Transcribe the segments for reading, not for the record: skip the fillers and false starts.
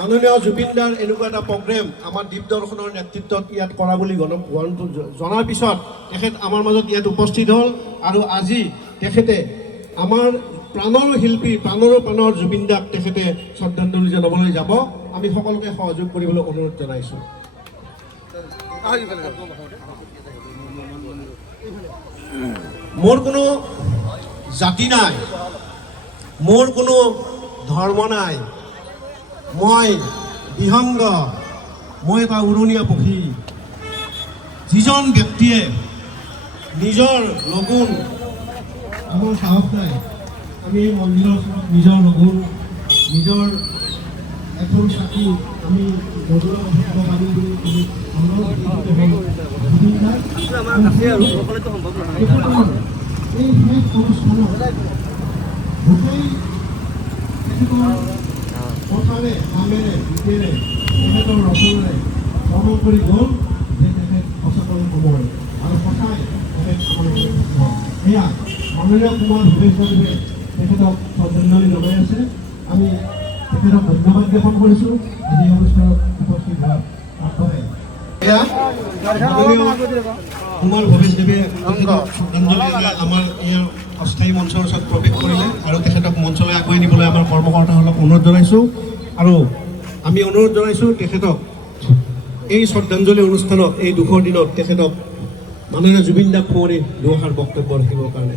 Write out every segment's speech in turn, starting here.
মাননীয় জুবিনদাৰ এনেকুৱা এটা প্ৰগ্ৰেম আমাৰ দ্বীপ দৰ্শনৰ নেতৃত্বত ইয়াত কৰা বুলি জনাৰ পিছত তেখেত আমাৰ মাজত ইয়াত উপস্থিত হ'ল আৰু আজি তেখেতে আমাৰ প্ৰাণৰ শিল্পী প্ৰাণৰ জুবিনদাক তেখেতে শ্ৰদ্ধাঞ্জলি জনাবলৈ যাব। আমি সকলোকে সহযোগ কৰিবলৈ অনুৰোধ জনাইছোঁ। মোৰ কোনো জাতি নাই, মোৰ কোনো ধৰ্ম নাই, মই বিহংগ, মই এটা উৰণীয়া পক্ষী। যিজন ব্যক্তিয়ে নিজৰ লগুণ, আমাৰ সাহস নাই, আমি এই মন্দিৰৰ ওচৰত নিজৰ লগুণ, নিজৰ এখন চাকি আমি বদলাব পাৰোঁ বুলি এই শেষ অনুষ্ঠানত গোটেই কথাৰে কামেৰে গীতেৰে তেখেতৰ ৰচনাৰে প্ৰমাণ কৰি গ'ল যে তেখেত সচেতন সময় আৰু সঁচাই তেখেত এয়া মাননীয় কুমাৰ ভৱেশদেৱে তেখেতক শ্ৰদ্ধাঞ্জলি জনাই আছে। আমি তেখেতক ধন্যবাদ জ্ঞাপন কৰিছোঁ আজি অনুষ্ঠানত উপস্থিত হোৱাৰ বাবে। এয়া মাননীয় কুমাৰ ভৱেশদেৱে তেখেতক শ্ৰদ্ধাঞ্জলি আমাৰ ইয়াৰ অস্থায়ী মঞ্চৰ ওচৰত প্ৰৱেশ কৰিলে আৰু তেখেতক মঞ্চলৈ আগুৱাই নিবলৈ আমাৰ কৰ্মকৰ্তাসকলক অনুৰোধ জনাইছোঁ আৰু আমি অনুৰোধ জনাইছোঁ তেখেতক এই শ্ৰদ্ধাঞ্জলি অনুষ্ঠানত এই দুখৰ দিনত তেখেতক মাননীয় জুবিন দাক সোঁৱৰি দুআষাৰ বক্তব্য ৰাখিবৰ কাৰণে।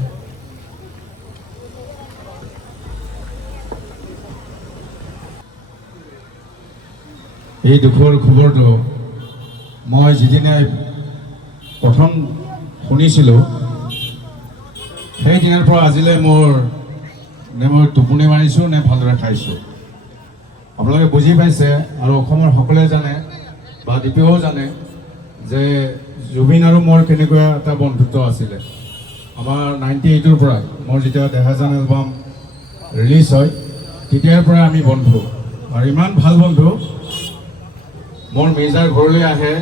এই দুখৰ খবৰটো মই যিদিনা প্ৰথম শুনিছিলোঁ সেই দিনাৰ পৰা আজিলৈ মই টোপনি মাৰিছোঁ নে ভালদৰে খাইছোঁ। আপোনালোকে বুজি পাইছে আৰু অসমৰ সকলোৱে জানে বা দীপেও জানে যে জুবিন আৰু মোৰ কেনেকুৱা এটা বন্ধুত্ব আছিলে। আমাৰ 98ৰ পৰাই মোৰ যেতিয়া দেহাজান এলবাম ৰিলিজ হয় তেতিয়াৰ পৰাই আমি বন্ধু আৰু ইমান ভাল বন্ধু। মোৰ মিৰ্জাৰ ঘৰলৈ আহে,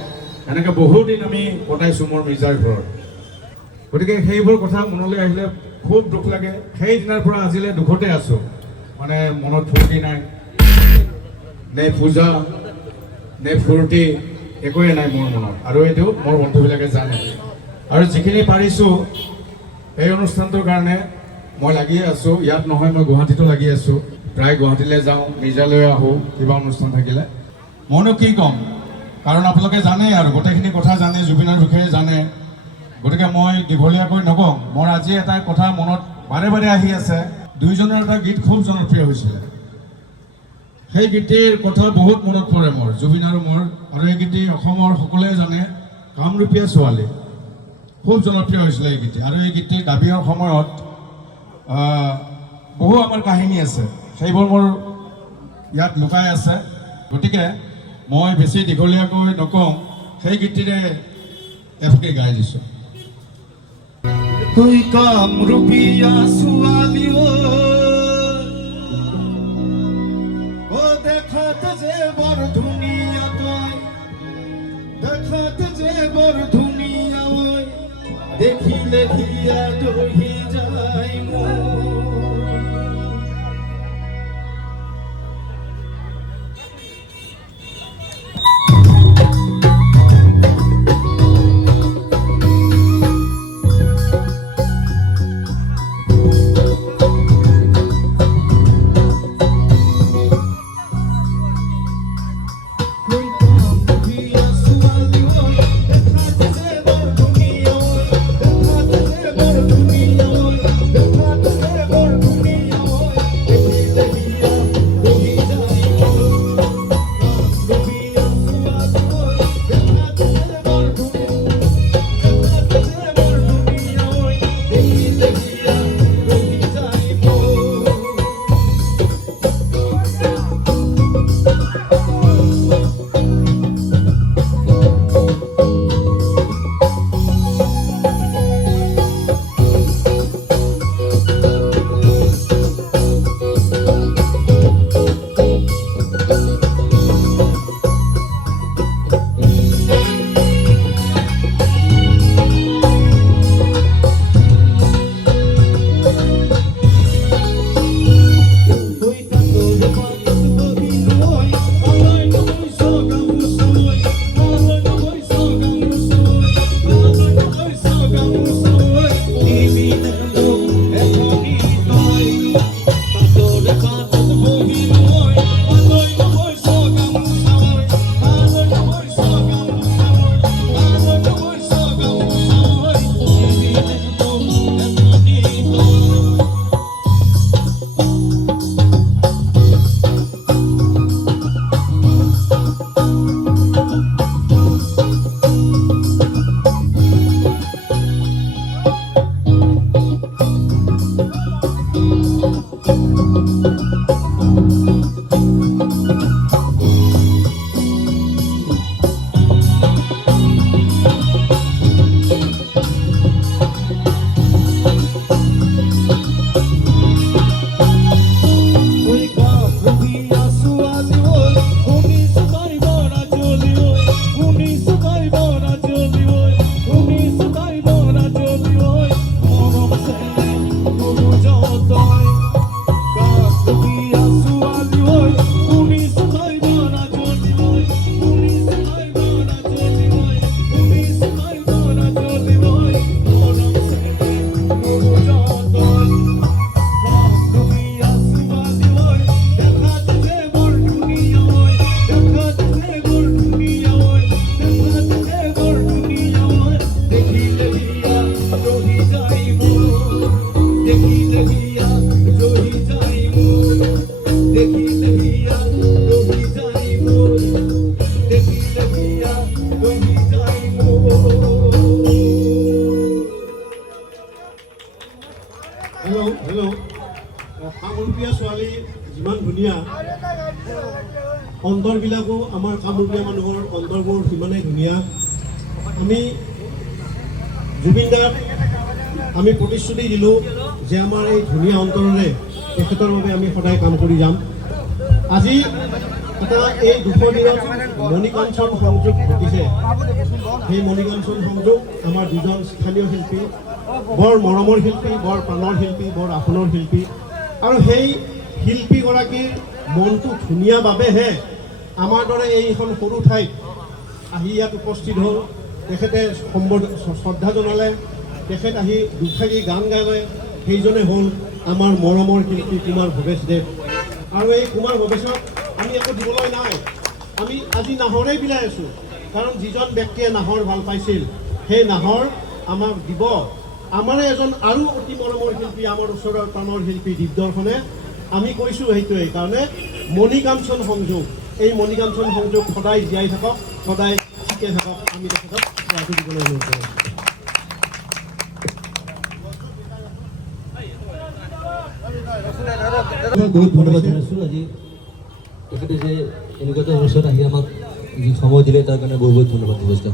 এনেকৈ বহুদিন আমি কটাইছোঁ মোৰ মিৰ্জাৰ ঘৰত। গতিকে সেইবোৰ কথা মনলৈ আহিলে খুব দুখ লাগে। সেইদিনাৰ পৰা আজিলৈ দুখতে আছোঁ, মানে মনত ফূৰ্তি নাই, নে পূজা নে ফূৰ্তি একোৱে নাই মোৰ মনত, আৰু এইটো মোৰ বন্ধুবিলাকে জানে। আৰু যিখিনি পাৰিছোঁ এই অনুষ্ঠানটোৰ কাৰণে মই লাগিয়ে আছোঁ। ইয়াত নহয়, মই গুৱাহাটীতো লাগি আছোঁ, প্ৰায় গুৱাহাটীলৈ যাওঁ, মিৰ্জালৈ আহোঁ কিবা অনুষ্ঠান থাকিলে। মইনো কি ক'ম, কাৰণ আপোনালোকে জানে আৰু গোটেইখিনি কথা জানে, জুবিনৰ বিষয়ে জানে। গতিকে মই দীঘলীয়াকৈ নকওঁ। মোৰ আজি এটা কথা মনত বাৰে বাৰে আহি আছে। দুইজনৰ এটা গীত খুব জনপ্ৰিয় হৈছিলে, সেই গীতিৰ কথা বহুত মনত পৰে মোৰ, জুবিন আৰু মোৰ। আৰু এই গীতি অসমৰ সকলোৱে জানে, কামৰূপীয়া ছোৱালী, খুব জনপ্ৰিয় হৈছিলে এই গীতি। আৰু এই গীতি গাবিৰ সময়ত বহু আমাৰ কাহিনী আছে, সেইবোৰ মোৰ ইয়াত লুকাই আছে। গতিকে মই বেছি দীঘলীয়াকৈ নকওঁ, সেই গীতিৰে এফাকি গাই দিছোঁ। কামৰূপীয়া ছোৱালী দেখাত যে বৰ ধুনীয়া, তই দেখাত যে বৰ ধুনীয়া, দেখিলে হিয়া দহি যায় মোৰ। অন্তৰবিলাকো আমাৰ কামৰূপীয়া মানুহৰ অন্তৰবোৰ সিমানেই ধুনীয়া। আমি জুবিন দাক আমি প্ৰতিশ্ৰুতি দিলোঁ যে আমাৰ এই ধুনীয়া অন্তৰেৰে তেখেতৰ বাবে আমি সদায় কাম কৰি যাম। আজি এটা এই দুখৰ দিনত মণিকাঞ্চন সংযোগ ঘটিছে। সেই মণিকাঞ্চন সংযোগ আমাৰ দুজন স্থানীয় শিল্পী, বৰ মৰমৰ শিল্পী, বৰ প্ৰাণৰ শিল্পী, বৰ আপোনৰ শিল্পী। আৰু সেই শিল্পীগৰাকীৰ মনটো ধুনীয়া বাবেহে আমাৰ দৰে এইখন সৰু ঠাইত আহি ইয়াত উপস্থিত হ'ল। তেখেতে শ্ৰদ্ধা জনালে, তেখেত আহি দুফাগি গান গালে। সেইজনে হ'ল আমাৰ মৰমৰ শিল্পী কুমাৰ ভৱেশদেৱ। আৰু এই কুমাৰ ভৱেশক আমি একো দিবলৈ নাই, আমি আজি নাহৰেই বিলাই আছোঁ। কাৰণ যিজন ব্যক্তিয়ে নাহৰ ভাল পাইছিল সেই নাহৰ আমাক দিব। আমাৰে এজন আৰু অতি মৰমৰ শিল্পী, আমাৰ ওচৰৰ প্ৰাণৰ শিল্পী দীপদৰ্শনে। আমি কৈছোঁ সেইটোৱেই কাৰণে মণিকাঞ্চন সংযোগ, এই মণিকাঞ্চন সংযোগ সদায় জীয়াই থাকক, সদায় ঠিকে থাকক। আমি তেখেতক সেৱাটো দিবলৈ অনুৰোধ কৰিছোঁ। বহুত ধন্যবাদ জনাইছোঁ। আজি তেখেতে যে এনেকুৱা এটা অনুষ্ঠান আহি আমাক যি সময় দিলে তাৰ কাৰণে বহুত বহুত ধন্যবাদ। নমস্কাৰ।